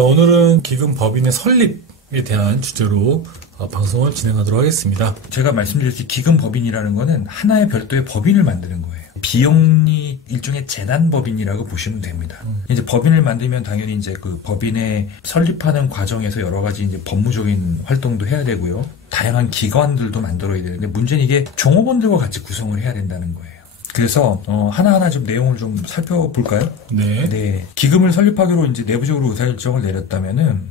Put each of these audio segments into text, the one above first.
오늘은 기금 법인의 설립에 대한 주제로 방송을 진행하도록 하겠습니다. 제가 말씀드렸듯이 기금 법인이라는 거는 하나의 별도의 법인을 만드는 거예요. 비영리 일종의 재단 법인이라고 보시면 됩니다. 이제 법인을 만들면 당연히 이제 그 법인의 설립하는 과정에서 여러 가지 이제 법무적인 활동도 해야 되고요. 다양한 기관들도 만들어야 되는데 문제는 이게 종업원들과 같이 구성을 해야 된다는 거예요. 그래서 하나하나 좀 내용을 좀 살펴볼까요? 네. 기금을 설립하기로 이제 내부적으로 의사결정을 내렸다면은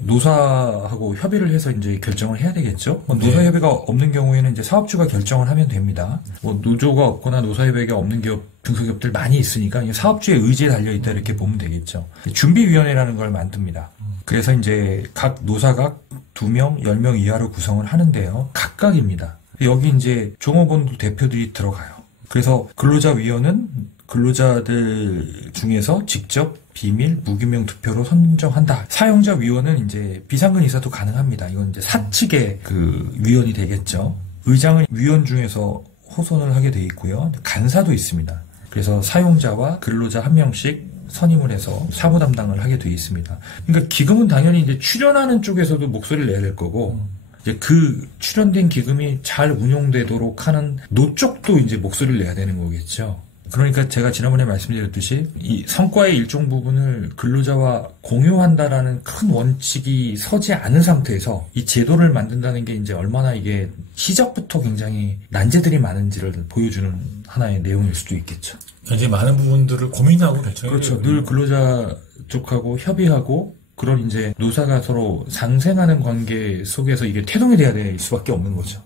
노사하고 협의를 해서 이제 결정을 해야 되겠죠. 노사 협의가 없는 경우에는 이제 사업주가 결정을 하면 됩니다. 노조가 없거나 노사 협의가 없는 기업, 중소기업들 많이 있으니까 사업주의 의지에 달려 있다 이렇게 보면 되겠죠. 준비위원회라는 걸 만듭니다. 그래서 이제 각 노사각 2명, 10명 이하로 구성을 하는데요. 각각입니다. 여기 이제 종업원 대표들이 들어가요. 그래서 근로자위원은 근로자들 중에서 직접 비밀, 무기명 투표로 선정한다. 사용자위원은 이제 비상근 이사도 가능합니다. 이건 이제 사측의 그 위원이 되겠죠. 의장은 위원 중에서 호선을 하게 돼 있고요. 간사도 있습니다. 그래서 사용자와 근로자 한 명씩 선임을 해서 사무 담당을 하게 돼 있습니다. 그러니까 기금은 당연히 이제 출연하는 쪽에서도 목소리를 내야 될 거고, 이제 그 출연된 기금이 잘 운용되도록 하는 노 쪽도 이제 목소리를 내야 되는 거겠죠. 그러니까 제가 지난번에 말씀드렸듯이 이 성과의 일정 부분을 근로자와 공유한다라는 큰 원칙이 서지 않은 상태에서 이 제도를 만든다는 게 이제 얼마나 이게 시작부터 굉장히 난제들이 많은지를 보여주는 하나의 내용일 수도 있겠죠. 굉장히 많은 부분들을 고민하고 결정해요. 그렇죠. 늘 근로자 쪽하고 협의하고 그런 이제 노사가 서로 상생하는 관계 속에서 이게 태동이 돼야 될 수밖에 없는 거죠.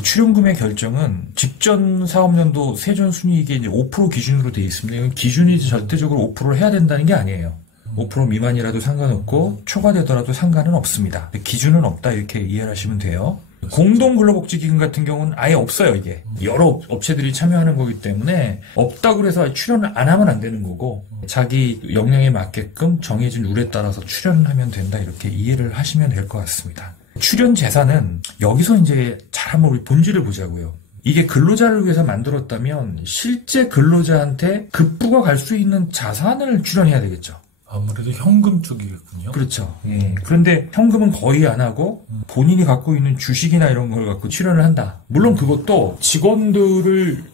출연금의 결정은 직전 사업년도 세전 순이익이 이제 5% 기준으로 되어 있습니다. 이건 기준이 절대적으로 5%를 해야 된다는 게 아니에요. 5% 미만이라도 상관없고 초과되더라도 상관은 없습니다. 기준은 없다 이렇게 이해를 하시면 돼요. 공동근로복지기금 같은 경우는 아예 없어요. 이게 여러 업체들이 참여하는 거기 때문에 없다고 해서 출연을 안 하면 안 되는 거고 자기 역량에 맞게끔 정해진 룰에 따라서 출연을 하면 된다 이렇게 이해를 하시면 될 것 같습니다. 출연 재산은 여기서 이제 잘 한번 우리 본질을 보자고요. 이게 근로자를 위해서 만들었다면 실제 근로자한테 급부가 갈 수 있는 자산을 출연해야 되겠죠. 아무래도 현금 쪽이겠군요. 그렇죠. 그런데 현금은 거의 안 하고 본인이 갖고 있는 주식이나 이런 걸 갖고 출연을 한다. 물론 그것도 직원들을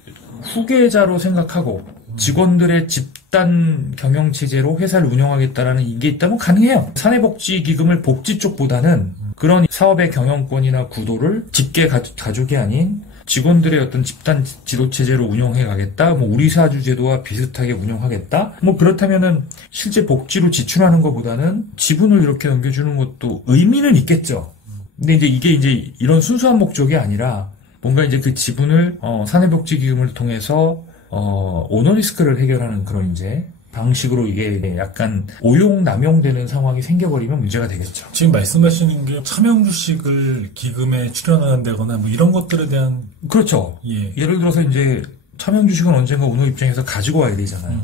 후계자로 생각하고 직원들의 집단 경영체제로 회사를 운영하겠다라는 이게 있다면 가능해요. 사내복지기금을 복지 쪽보다는 그런 사업의 경영권이나 구도를 직계 가족이 아닌 직원들의 어떤 집단 지도체제로 운영해 가겠다. 우리 사주 제도와 비슷하게 운영하겠다. 그렇다면은 실제 복지로 지출하는 것보다는 지분을 이렇게 넘겨주는 것도 의미는 있겠죠. 근데 이제 이게 이런 순수한 목적이 아니라 뭔가 이제 그 지분을 사내복지기금을 통해서 오너리스크를 해결하는 그런 이제 방식으로 이게 약간 오용 남용되는 상황이 생겨버리면 문제가 되겠죠. 지금 말씀하시는 게 차명주식을 기금에 출연한다거나 이런 것들에 대한 그렇죠. 예를 들어서 이제 차명주식은 언젠가 오너 입장에서 가지고 와야 되잖아요.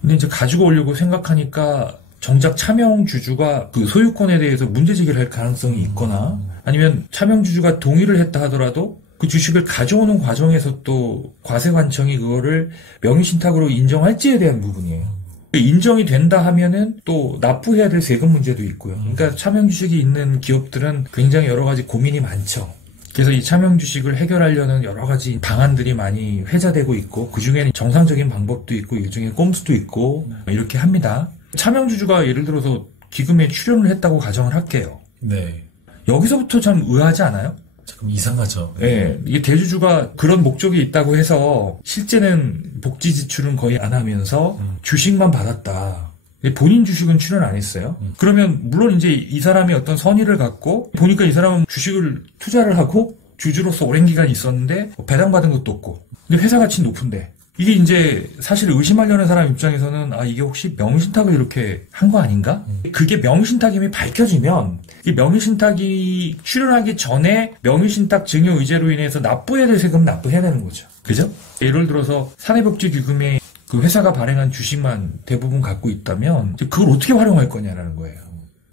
근데 이제 가지고 오려고 생각하니까 정작 차명주주가 그 소유권에 대해서 문제제기를 할 가능성이 있거나 아니면 차명주주가 동의를 했다 하더라도 그 주식을 가져오는 과정에서 또 과세관청이 그거를 명의신탁으로 인정할지에 대한 부분이에요. 인정이 된다 하면은 또 납부해야 될 세금 문제도 있고요. 그러니까 차명주식이 있는 기업들은 굉장히 여러 가지 고민이 많죠. 그래서 이 차명주식을 해결하려는 여러 가지 방안들이 많이 회자되고 있고 그중에는 정상적인 방법도 있고 일종의 꼼수도 있고 이렇게 합니다. 차명주주가 예를 들어서 기금에 출연을 했다고 가정을 할게요. 네. 여기서부터 참 의아하지 않아요? 조금 이상하죠. 네. 이게 대주주가 그런 목적이 있다고 해서 실제는 복지 지출은 거의 안 하면서 주식만 받았다. 본인 주식은 출연 안 했어요. 그러면 물론 이제 이 사람이 어떤 선의를 갖고 보니까 이 사람은 주식을 투자를 하고 주주로서 오랜 기간 있었는데 배당받은 것도 없고 근데 회사 가치 높은데 이게 이제 사실 의심하려는 사람 입장에서는 이게 혹시 명의신탁을 이렇게 한 거 아닌가? 그게 명의신탁임이 밝혀지면 이 명의신탁이 출연하기 전에 명의신탁 증여 의제로 인해서 납부해야 될 세금 납부해야 되는 거죠. 그죠? 예를 들어서 사내복지기금에 그 회사가 발행한 주식만 대부분 갖고 있다면 그걸 어떻게 활용할 거냐라는 거예요.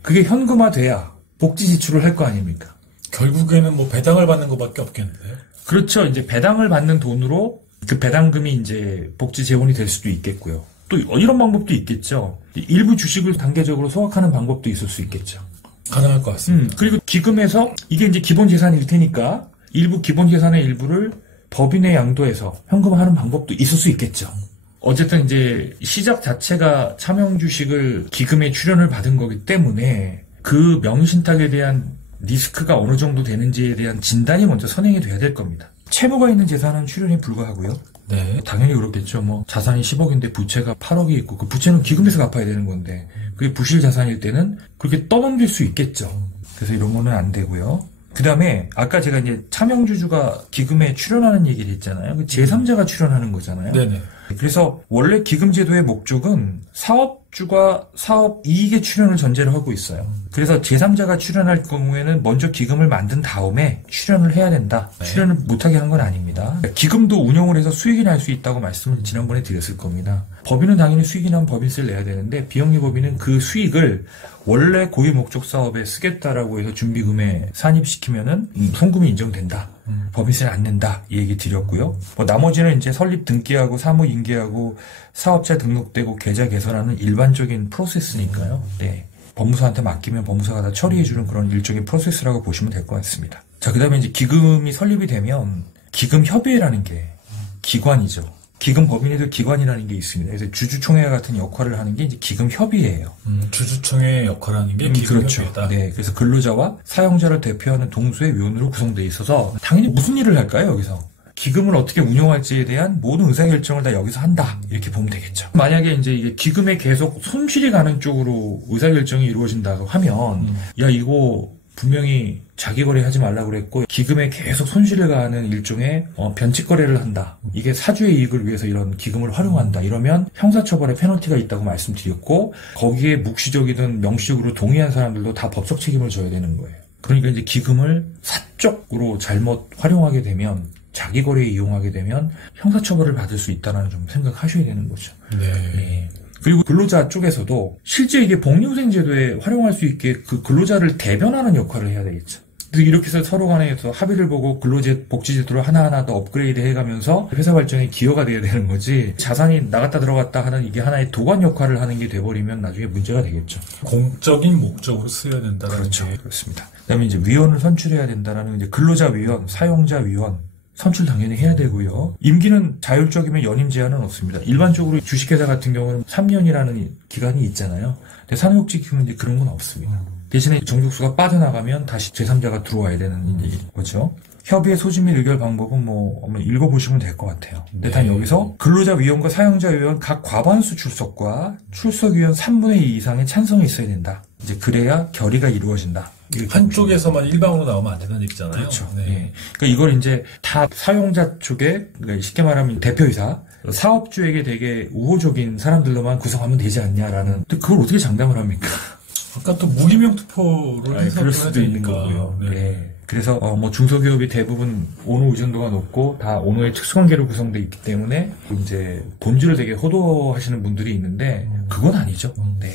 그게 현금화돼야 복지 지출을 할 거 아닙니까? 결국에는 배당을 받는 것밖에 없겠는데요. 그렇죠. 이제 배당을 받는 돈으로 그 배당금이 이제 복지 재원이 될 수도 있겠고요. 또 이런 방법도 있겠죠. 일부 주식을 단계적으로 소각하는 방법도 있을 수 있겠죠. 가능할 것 같습니다. 그리고 기금에서 이게 이제 기본 재산일 테니까 일부 기본 재산의 일부를 법인에 양도해서 현금화하는 방법도 있을 수 있겠죠. 어쨌든 이제 시작 자체가 차명 주식을 기금에 출연을 받은 거기 때문에 그 명의신탁에 대한 리스크가 어느 정도 되는지에 대한 진단이 먼저 선행이 돼야 될 겁니다. 채무가 있는 재산은 출연에 불과하고요. 네. 당연히 그렇겠죠. 뭐 자산이 10억인데 부채가 8억이 있고 그 부채는 기금에서 갚아야 되는 건데 그게 부실 자산일 때는 그렇게 떠넘길 수 있겠죠. 그래서 이런 거는 안 되고요. 그 다음에 아까 제가 이제 차명주주가 기금에 출연하는 얘기를 했잖아요. 그 제3자가 출연하는 거잖아요. 네네. 그래서 원래 기금제도의 목적은 사업주가 사업 이익에 출연을 전제로 하고 있어요. 그래서 제3자가 출연할 경우에는 먼저 기금을 만든 다음에 출연을 해야 된다. 네. 출연을 못하게 한 건 아닙니다. 기금도 운용을 해서 수익이 날 수 있다고 말씀을 지난번에 드렸을 겁니다. 법인은 당연히 수익이 나면 법인세를 내야 되는데 비영리법인은 그 수익을 원래 고유 목적 사업에 쓰겠다라고 해서 준비금에 산입시키면은 송금이 인정된다. 법인세는 안 낸다. 이 얘기 드렸고요. 뭐 나머지는 이제 설립 등기하고 사무 인계하고 사업자 등록되고 계좌 개설하는 일반적인 프로세스니까요. 네. 법무사한테 맡기면 법무사가 다 처리해주는 그런 일종의 프로세스라고 보시면 될 것 같습니다. 자, 그 다음에 이제 기금이 설립이 되면 기금협의회라는 게 기관이죠. 기금 법인에도 기관이라는 게 있습니다. 그래서 주주총회 같은 역할을 하는 게 이제 기금협의회예요. 주주총회 역할을 하는 게 기금협의회다. 그렇죠. 네, 그래서 근로자와 사용자를 대표하는 동수의 위원으로 구성되어 있어서 당연히 무슨 일을 할까요, 여기서? 기금을 어떻게 운영할지에 대한 모든 의사결정을 다 여기서 한다. 이렇게 보면 되겠죠. 만약에 이제 이게 기금에 계속 손실이 가는 쪽으로 의사결정이 이루어진다고 하면, 야, 이거 분명히 자기 거래하지 말라고 그랬고 기금에 계속 손실을 가하는 일종의 변칙 거래를 한다. 이게 사주의 이익을 위해서 이런 기금을 활용한다. 이러면 형사처벌의 페널티가 있다고 말씀드렸고 거기에 묵시적이든 명시적으로 동의한 사람들도 다 법적 책임을 져야 되는 거예요. 그러니까 이제 기금을 사적으로 잘못 활용하게 되면 자기 거래에 이용하게 되면 형사처벌을 받을 수 있다는 좀 생각하셔야 되는 거죠. 네. 네. 그리고 근로자 쪽에서도 실제 이게 복리후생제도에 활용할 수 있게 그 근로자를 대변하는 역할을 해야 되겠죠. 이렇게 해서 서로 간에서 합의를 보고 복지제도를 하나하나 더 업그레이드 해가면서 회사 발전에 기여가 돼야 되는 거지 자산이 나갔다 들어갔다 하는 이게 하나의 도관 역할을 하는 게 돼버리면 나중에 문제가 되겠죠. 공적인 목적으로 쓰여야 된다는 그렇죠. 그렇습니다. 그다음에 이제 위원을 선출해야 된다는 이제 근로자위원, 사용자위원 선출 당연히 해야 되고요. 임기는 자율적이면 연임 제한은 없습니다. 일반적으로 주식회사 같은 경우는 3년이라는 기간이 있잖아요. 근데 산업복지기금은 이제 그런 건 없습니다. 대신에 정족수가 빠져나가면 다시 제3자가 들어와야 되는 거죠. 협의회 소집 및 의결 방법은 뭐 한번 읽어보시면 될 것 같아요. 근데 단 여기서 근로자위원과 사용자위원 각 과반수 출석과 출석위원 3분의 2 이상의 찬성이 있어야 된다. 이제 그래야 결의가 이루어진다. 한쪽에서만 일방으로 나오면 안 된다는 얘기잖아요. 그렇죠. 네. 네. 그러니까 이걸 이제 다 사용자 쪽에 그러니까 쉽게 말하면 대표이사 사업주에게 되게 우호적인 사람들로만 구성하면 되지 않냐라는. 근데 그걸 어떻게 장담을 합니까? 아까 또 무기명 투표를 해서 그럴 수도 있는 거고요. 네. 네. 그래서 뭐 중소기업이 대부분 오노 의존도가 높고 다 오노의 특수관계로 구성돼 있기 때문에 이제 본질을 되게 호도하시는 분들이 있는데 그건 아니죠. 네.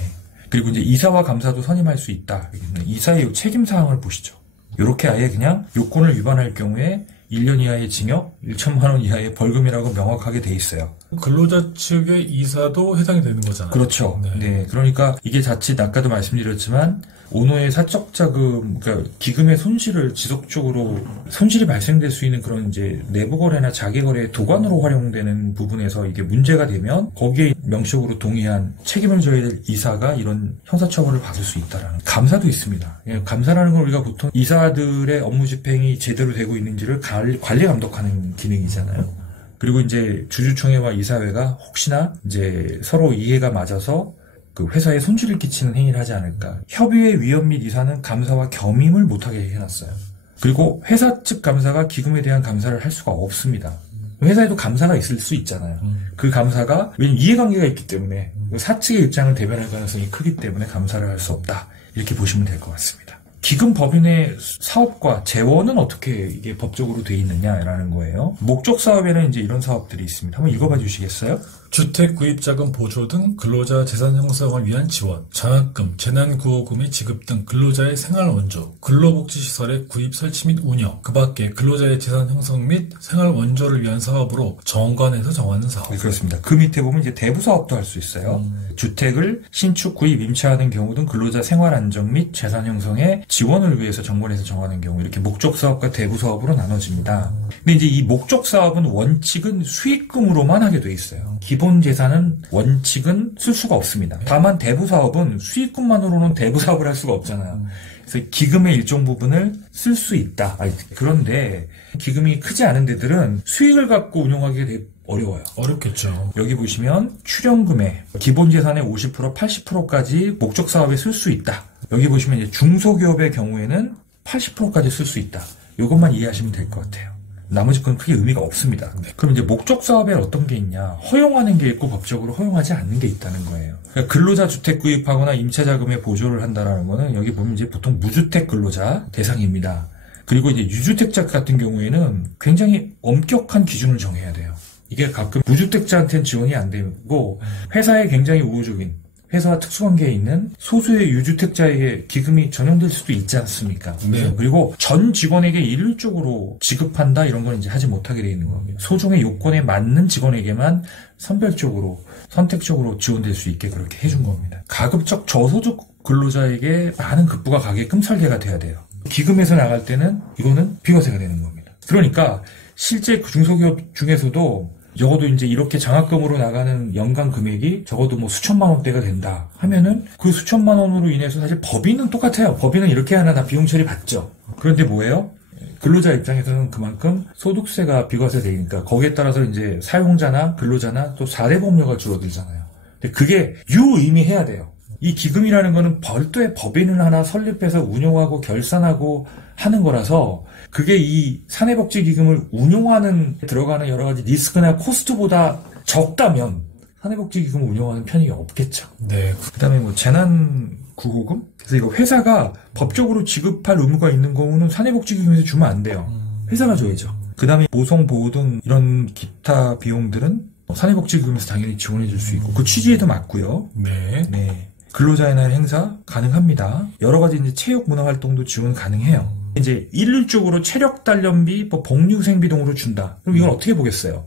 그리고 이제 이사와 감사도 선임할 수 있다. 이사의 책임 사항을 보시죠. 이렇게 아예 그냥 요건을 위반할 경우에 1년 이하의 징역, 1천만 원 이하의 벌금이라고 명확하게 돼 있어요. 근로자 측의 이사도 해당이 되는 거잖아요. 그렇죠. 네. 네. 그러니까 이게 자칫 아까도 말씀드렸지만 오너의 사적 자금, 그러니까 기금의 손실을 지속적으로 손실이 발생될 수 있는 그런 이제 내부 거래나 자기 거래의 도관으로 활용되는 부분에서 이게 문제가 되면 거기에 명시적으로 동의한 책임을 져야 될 이사가 이런 형사처벌을 받을 수 있다라는. 감사도 있습니다. 감사라는 건 우리가 보통 이사들의 업무 집행이 제대로 되고 있는지를 관리 감독하는 기능이잖아요. 그리고 이제 주주총회와 이사회가 혹시나 이제 서로 이해가 맞아서 그 회사에 손실을 끼치는 행위를 하지 않을까. 협의회 위원 및 이사는 감사와 겸임을 못하게 해놨어요. 그리고 회사 측 감사가 기금에 대한 감사를 할 수가 없습니다. 회사에도 감사가 있을 수 있잖아요. 그 감사가 왜냐면 이해관계가 있기 때문에 사측의 입장을 대변할 가능성이 크기 때문에 감사를 할 수 없다. 이렇게 보시면 될 것 같습니다. 기금 법인의 사업과 재원은 어떻게 이게 법적으로 돼 있느냐라는 거예요. 목적 사업에는 이제 이런 사업들이 있습니다. 한번 읽어봐 주시겠어요? 주택 구입자금 보조 등 근로자 재산 형성을 위한 지원, 장학금, 재난구호금의 지급 등 근로자의 생활원조, 근로복지시설의 구입 설치 및 운영, 그 밖에 근로자의 재산 형성 및 생활원조를 위한 사업으로 정관에서 정하는 사업. 네, 그렇습니다. 그 밑에 보면 이제 대부사업도 할 수 있어요. 주택을 신축, 구입, 임차하는 경우 등 근로자 생활 안정 및 재산 형성에 지원을 위해서 정관에서 정하는 경우 이렇게 목적 사업과 대부 사업으로 나눠집니다. 근데 이제 이 목적 사업은 원칙은 수익금으로만 하게 돼 있어요. 기본 재산은 원칙은 쓸 수가 없습니다. 다만 대부 사업은 수익금만으로는 대부 사업을 할 수가 없잖아요. 그래서 기금의 일정 부분을 쓸 수 있다. 그런데 기금이 크지 않은 데들은 수익을 갖고 운영하기가 되게 어려워요. 어렵겠죠. 여기 보시면 출연금의 기본 재산의 50%, 80%까지 목적 사업에 쓸 수 있다. 여기 보시면 이제 중소기업의 경우에는 80%까지 쓸 수 있다. 이것만 이해하시면 될 것 같아요. 나머지 건 크게 의미가 없습니다. 그럼 이제 목적 사업에 어떤 게 있냐? 허용하는 게 있고 법적으로 허용하지 않는 게 있다는 거예요. 그러니까 근로자 주택 구입하거나 임차 자금에 보조를 한다라는 거는 여기 보면 이제 보통 무주택 근로자 대상입니다. 그리고 이제 유주택자 같은 경우에는 굉장히 엄격한 기준을 정해야 돼요. 이게 가끔 무주택자한테는 지원이 안 되고 회사에 굉장히 우호적인 회사와 특수관계에 있는 소수의 유주택자에게 기금이 전용될 수도 있지 않습니까? 네. 그리고 전 직원에게 일률적으로 지급한다 이런 건 이제 하지 못하게 돼 있는 겁니다. 소정의 요건에 맞는 직원에게만 선별적으로 선택적으로 지원될 수 있게 그렇게 해준 겁니다. 가급적 저소득 근로자에게 많은 급부가 가게끔 설계가 돼야 돼요. 기금에서 나갈 때는 이거는 비과세가 되는 겁니다. 그러니까 실제 중소기업 중에서도 적어도 이제 이렇게 장학금으로 나가는 연간 금액이 적어도 뭐 수천만 원대가 된다 하면은 그 수천만 원으로 인해서 사실 법인은 똑같아요. 법인은 이렇게 하나 다 비용 처리 받죠. 그런데 뭐예요? 근로자 입장에서는 그만큼 소득세가 비과세되니까 거기에 따라서 이제 사용자나 근로자나 또 4대 보험료가 줄어들잖아요. 근데 그게 유의미해야 돼요. 이 기금이라는 거는 별도의 법인을 하나 설립해서 운용하고 결산하고 하는 거라서 그게 이 사내복지기금을 운용하는 데 들어가는 여러 가지 리스크나 코스트보다 적다면 사내복지기금을 운영하는 편이 없겠죠. 네. 그다음에 뭐 재난구호금? 그래서 이거 회사가 법적으로 지급할 의무가 있는 경우는 사내복지기금에서 주면 안 돼요. 회사가 줘야죠. 그다음에 모성보호 등 이런 기타 비용들은 사내복지기금에서 당연히 지원해 줄 수 있고 그 취지에도 맞고요. 네. 네. 근로자의 날 행사 가능합니다. 여러 가지 이제 체육 문화 활동도 지원 가능해요. 이제 일률적으로 체력 단련비, 뭐 복리후생비 등으로 준다. 그럼 이건 어떻게 보겠어요?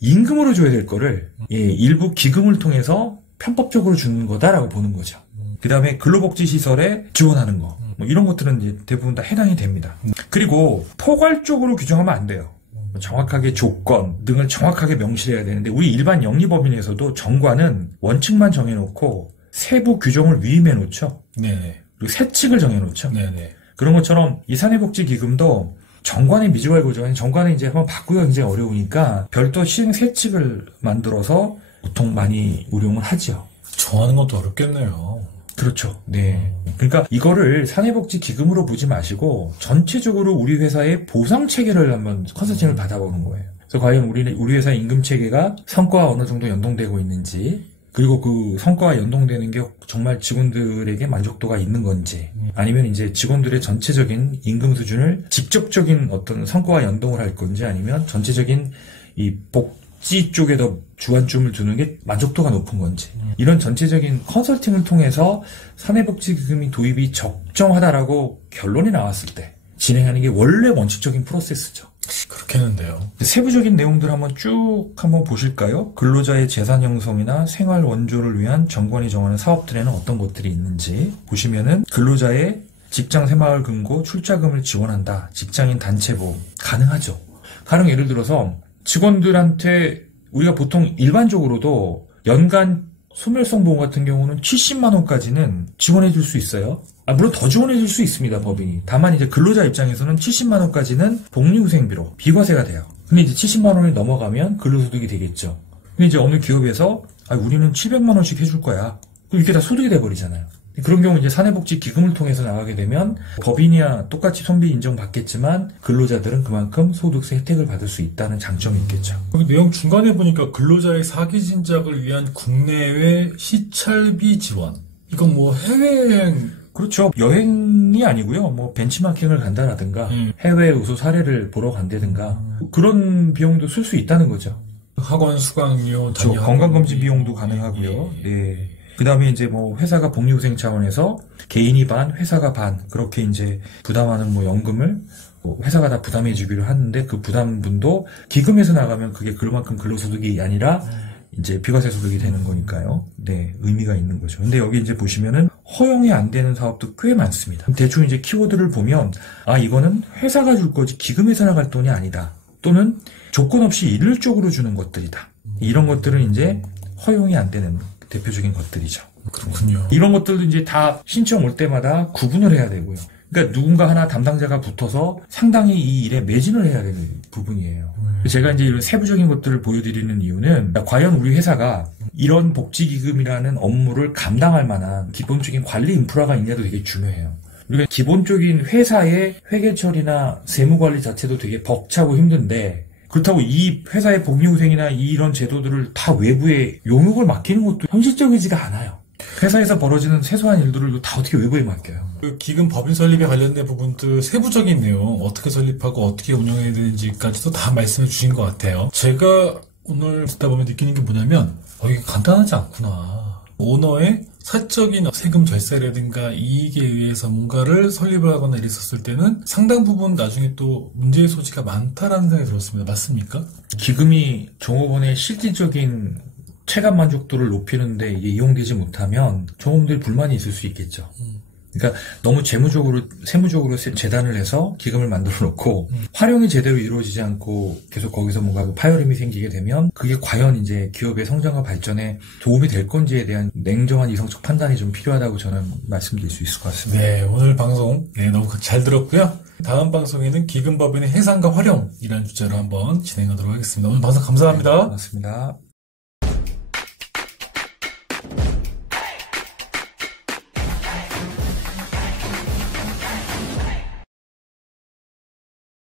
임금으로 줘야 될 거를 일부 기금을 통해서 편법적으로 주는 거다라고 보는 거죠. 그다음에 근로복지시설에 지원하는 거, 뭐 이런 것들은 이제 대부분 다 해당이 됩니다. 그리고 포괄적으로 규정하면 안 돼요. 정확하게 조건 등을 정확하게 명시해야 되는데 우리 일반 영리법인에서도 정관은 원칙만 정해놓고 세부 규정을 위임해 놓죠. 네네. 그리고 세칙을 정해 놓죠. 네네. 그런 것처럼 이 사내복지기금도 정관의 미주알 고정은 정관을 이제 한번 바꾸기가 굉장히 어려우니까 별도 시행 세칙을 만들어서 보통 많이 운용을 하죠. 정하는 것도 어렵겠네요. 그렇죠. 네. 그러니까 이거를 사내복지기금으로 보지 마시고 전체적으로 우리 회사의 보상 체계를 한번 컨설팅을 받아보는 거예요. 그래서 과연 우리 회사 임금 체계가 성과와 어느 정도 연동되고 있는지 그리고 그 성과와 연동되는 게 정말 직원들에게 만족도가 있는 건지 아니면 이제 직원들의 전체적인 임금 수준을 직접적인 어떤 성과와 연동을 할 건지 아니면 전체적인 이 복지 쪽에 더 주안점을 두는 게 만족도가 높은 건지 이런 전체적인 컨설팅을 통해서 사내복지기금이 도입이 적정하다라고 결론이 나왔을 때 진행하는 게 원래 원칙적인 프로세스죠. 그렇겠는데요. 세부적인 내용들 한번 쭉 한번 보실까요? 근로자의 재산 형성이나 생활 원조를 위한 정관이 정하는 사업들에는 어떤 것들이 있는지 보시면은 근로자의 직장 새마을 금고 출자금을 지원한다. 직장인 단체 보험 가능하죠. 가령 예를 들어서 직원들한테 우리가 보통 일반적으로도 연간 소멸성 보험 같은 경우는 70만 원까지는 지원해 줄 수 있어요. 물론 더 지원해 줄 수 있습니다, 법인이. 다만 이제 근로자 입장에서는 70만 원까지는 복리후생비로 비과세가 돼요. 근데 이제 70만 원이 넘어가면 근로소득이 되겠죠. 근데 이제 어느 기업에서 우리는 700만 원씩 해줄 거야. 그럼 이게 다 소득이 돼버리잖아요. 그런 경우 이제 사내복지기금을 통해서 나가게 되면 법인이야 똑같이 손비 인정받겠지만 근로자들은 그만큼 소득세 혜택을 받을 수 있다는 장점이 있겠죠. 여기 내용 중간에 보니까 근로자의 사기 진작을 위한 국내외 시찰비 지원. 이건 뭐 해외여행 그렇죠. 여행이 아니고요. 뭐 벤치마킹을 간다라든가 해외 우수 사례를 보러 간다든가 그런 비용도 쓸 수 있다는 거죠. 학원 수강료, 저 건강검진 비용도 가능하고요. 네. 그 다음에 이제 뭐 회사가 복리후생 차원에서 개인이 반, 회사가 반, 그렇게 이제 부담하는 뭐 연금을 뭐 회사가 다 부담해 주기로 하는데 그 부담분도 기금에서 나가면 그게 그만큼 근로소득이 아니라 이제 비과세 소득이 되는 거니까요. 네, 의미가 있는 거죠. 근데 여기 이제 보시면은 허용이 안 되는 사업도 꽤 많습니다. 대충 이제 키워드를 보면 이거는 회사가 줄 거지 기금에서 나갈 돈이 아니다. 또는 조건 없이 일률적으로 주는 것들이다. 이런 것들은 이제 허용이 안 되는 대표적인 것들이죠. 그렇군요. 이런 것들도 이제 다 신청 올 때마다 구분을 해야 되고요. 그러니까 누군가 하나 담당자가 붙어서 상당히 이 일에 매진을 해야 되는 부분이에요. 제가 이제 이런 세부적인 것들을 보여드리는 이유는 과연 우리 회사가 이런 복지기금이라는 업무를 감당할 만한 기본적인 관리 인프라가 있냐도 되게 중요해요. 우리가 기본적인 회사의 회계처리나 세무관리 자체도 되게 벅차고 힘든데 그렇다고 이 회사의 복리후생이나 이런 제도들을 다 외부에 용역을 맡기는 것도 현실적이지가 않아요. 회사에서 벌어지는 세소한 일들을 다 어떻게 외부에 맡겨요? 그 기금 법인 설립에 관련된 부분들 세부적인 내용 어떻게 설립하고 어떻게 운영해야 되는지까지도 다 말씀해 주신 것 같아요. 제가 오늘 듣다 보면 느끼는 게 뭐냐면 이게 간단하지 않구나. 오너의 사적인 세금 절세라든가 이익에 의해서 뭔가를 설립을 하거나 이랬었을 때는 상당 부분 나중에 또 문제의 소지가 많다라는 생각이 들었습니다. 맞습니까? 기금이 종업원의 실질적인 체감 만족도를 높이는데 이게 이용되지 못하면 종업원들이 불만이 있을 수 있겠죠. 그러니까 너무 세무적으로 재단을 해서 기금을 만들어 놓고 활용이 제대로 이루어지지 않고 계속 거기서 뭔가 파열음이 생기게 되면 그게 과연 이제 기업의 성장과 발전에 도움이 될 건지에 대한 냉정한 이성적 판단이 좀 필요하다고 저는 말씀드릴 수 있을 것 같습니다. 네, 오늘 방송 너무 잘 들었고요. 다음 방송에는 기금법인의 해상과 활용이라는 주제로 한번 진행하도록 하겠습니다. 오늘 방송 감사합니다. 네, 고맙습니다.